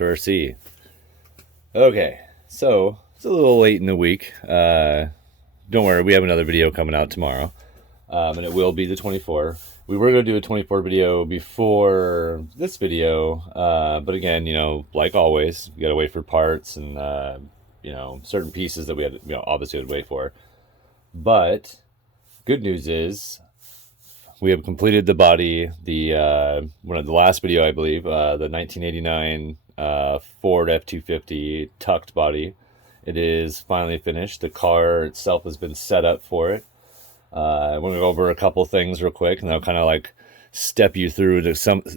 Chapter RC. Okay, so it's a little late in the week. Don't worry, we have another video coming out tomorrow, and it will be the 24. We were going to do a 24 video before this video, but again, you know, like always, we got to wait for parts and, you know, certain pieces that we had, you know, obviously would wait for. But good news is we have completed the body, the one of the last video, I believe, the 1989 Ford F-250 tucked body. It is finally finished. The car itself has been set up for it. I'm going to go over a couple things real quick, and I'll kind of like step you through to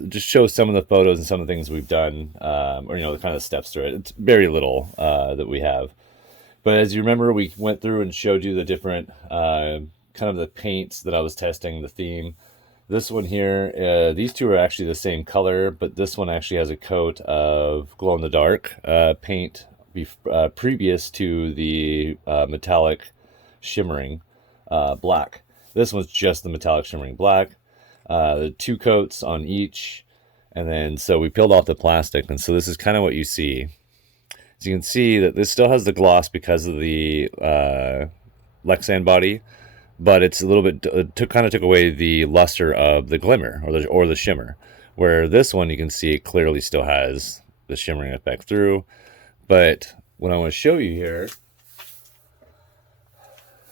just show some of the photos and some of the things we've done, or, you know, the kind of steps through it. It's very little that we have. But as you remember, we went through and showed you the different kind of the paints that I was testing, the theme. This one here, these two are actually the same color, but this one actually has a coat of glow-in-the-dark paint previous to the Metalic Shimmering Black. This one's just the Metalic Shimmering Black. The two coats on each, and then so we peeled off the plastic, and so this is kind of what you see. As you can see that this still has the gloss because of the Lexan body, but it's a little bit kind of took away the luster of the glimmer or the shimmer. Where this one, you can see it clearly still has the shimmering effect through. But what I want to show you here,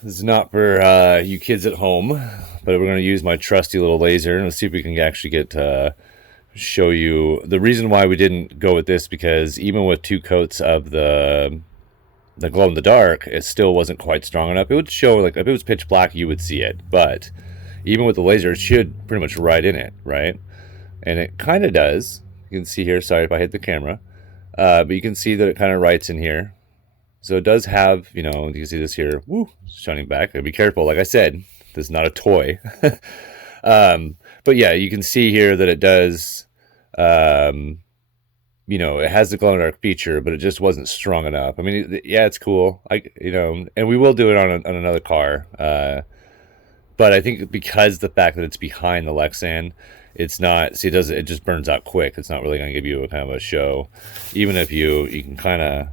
this is not for you kids at home, but we're going to use my trusty little laser and let's see if we can actually get show you the reason why we didn't go with this, because even with two coats of the glow in the dark, it still wasn't quite strong enough. It would show, like, if it was pitch black, you would see it, but even with the laser, it should pretty much write in it, right? And it kind of does. You can see here, sorry if I hit the camera, but you can see that it kind of writes in here. So it does have, you know, you can see this here, woo, shining back. Be careful, like I said, this is not a toy. But yeah, you can see here that it does, you know, it has the glow in the dark feature, but it just wasn't strong enough. I mean, yeah, it's cool. You know, and we will do it on another car. But I think because the fact that it's behind the Lexan, it's not, see, it just burns out quick. It's not really going to give you a kind of a show. Even if you can kind of,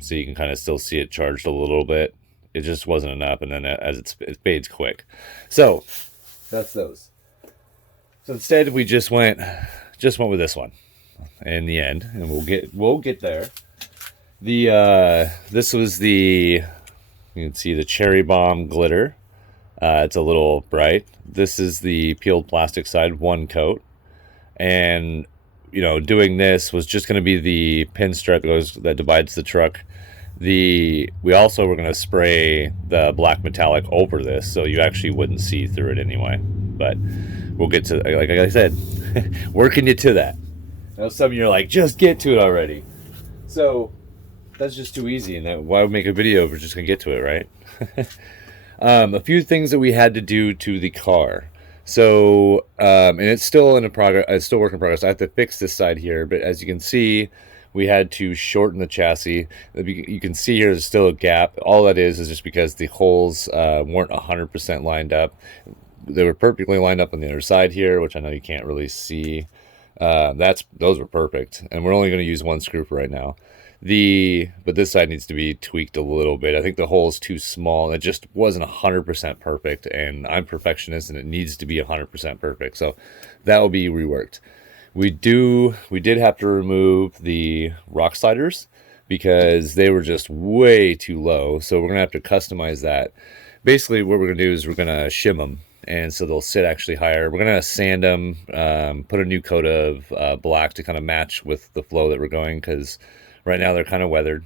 so you can kind of still see it charged a little bit. It just wasn't enough, and then as it fades quick. So that's those. So instead, we just went with this one in the end, and we'll get there. This was the, you can see the cherry bomb glitter. It's a little bright. This is the peeled plastic side, one coat, and you know, doing this was just going to be the pinstripe that divides the truck. We also were going to spray the black metallic over this, so you actually wouldn't see through it anyway. But we'll get to, like I said, working you to that. I know some of you are like, just get to it already. So that's just too easy, and why make a video if we're just going to get to it, right? A few things that we had to do to the car. So, and it's still it's still work in progress. I have to fix this side here, but as you can see, we had to shorten the chassis. You can see here there's still a gap. All that is just because the holes weren't 100% lined up. They were perfectly lined up on the other side here, which I know you can't really see. Those were perfect, and we're only going to use one screw for right now. But this side needs to be tweaked a little bit. I think the hole is too small, and it just wasn't 100% perfect, and I'm perfectionist, and it needs to be 100% perfect. So that will be reworked. We did have to remove the rock sliders because they were just way too low. So we're going to have to customize that. Basically, what we're going to do is we're going to shim them, and so they'll sit actually higher. We're going to sand them, put a new coat of black to kind of match with the flow that we're going, because right now they're kind of weathered.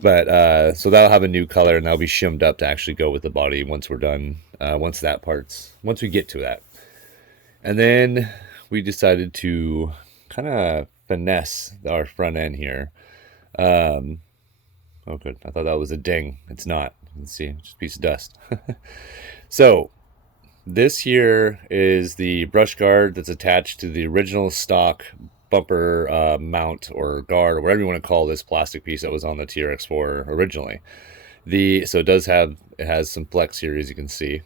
But so that'll have a new color, and that'll be shimmed up to actually go with the body once we're done, once we get to that. And then we decided to kind of finesse our front end here. Oh good, I thought that was a ding. It's not. You can see, it's just a piece of dust. So this here is the brush guard that's attached to the original stock bumper mount or guard, or whatever you want to call this plastic piece that was on the TRX4 originally. So it has some flex here, as you can see.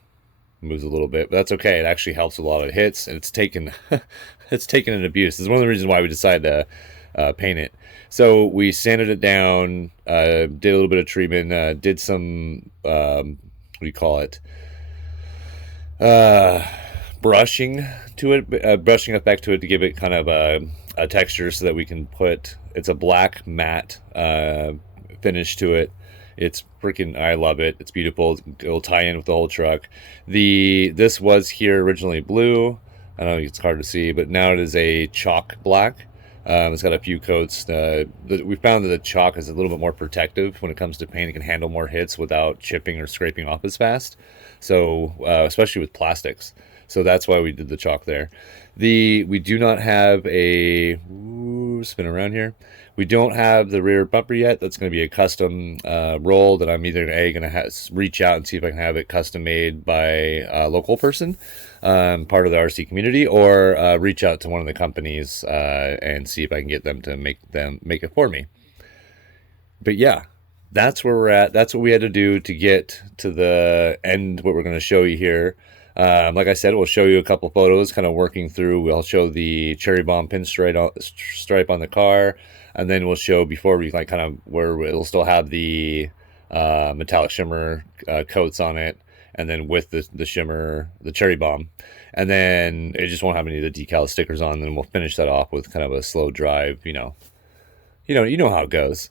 Moves a little bit, but that's okay. It actually helps a lot. It hits, and it's taken an abuse. This is one of the reasons why we decided to paint it. So we sanded it down, did a little bit of treatment, did some what do you call it, brushing to it, brushing effect to it to give it kind of a texture so that we can put, it's a black matte finish to it. It's freaking, I love it. It's beautiful. It'll tie in with the whole truck. This was here originally blue. I know it's hard to see, but now it is a chalk black. It's got a few coats. We found that the chalk is a little bit more protective when it comes to paint. It can handle more hits without chipping or scraping off as fast. So, especially with plastics. So that's why we did the chalk there. We do not have a spin around here. We don't have the rear bumper yet. That's going to be a custom roll that I'm either going to reach out and see if I can have it custom made by a local person, part of the RC community, or reach out to one of the companies and see if I can get them to make it for me. But yeah, that's where we're at. That's what we had to do to get to the end, what we're going to show you here. Like I said, we'll show you a couple photos kind of working through. We'll show the cherry bomb pinstripe on the car, and then we'll show before we like kind of where it'll still have the metallic shimmer coats on it, and then with the shimmer, the cherry bomb, and then it just won't have any of the decal stickers on. Then we'll finish that off with kind of a slow drive, you know how it goes.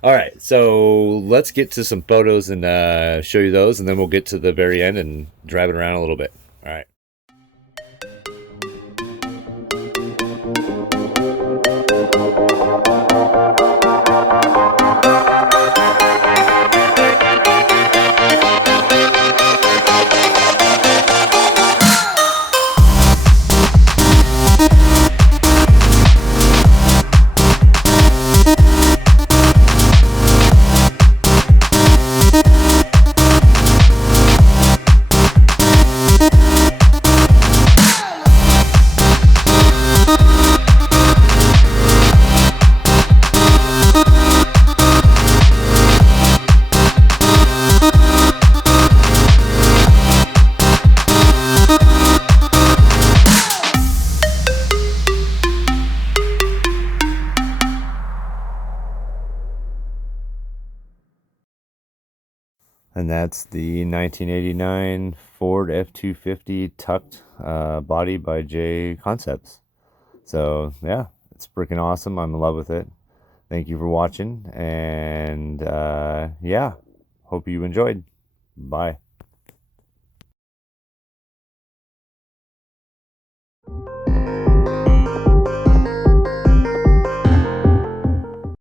All right, so let's get to some photos and show you those, and then we'll get to the very end and drive it around a little bit. All right. And that's the 1989 Ford F-250 tucked body by JConcepts. So yeah, it's freaking awesome. I'm in love with it. Thank you for watching, and yeah, hope you enjoyed. Bye.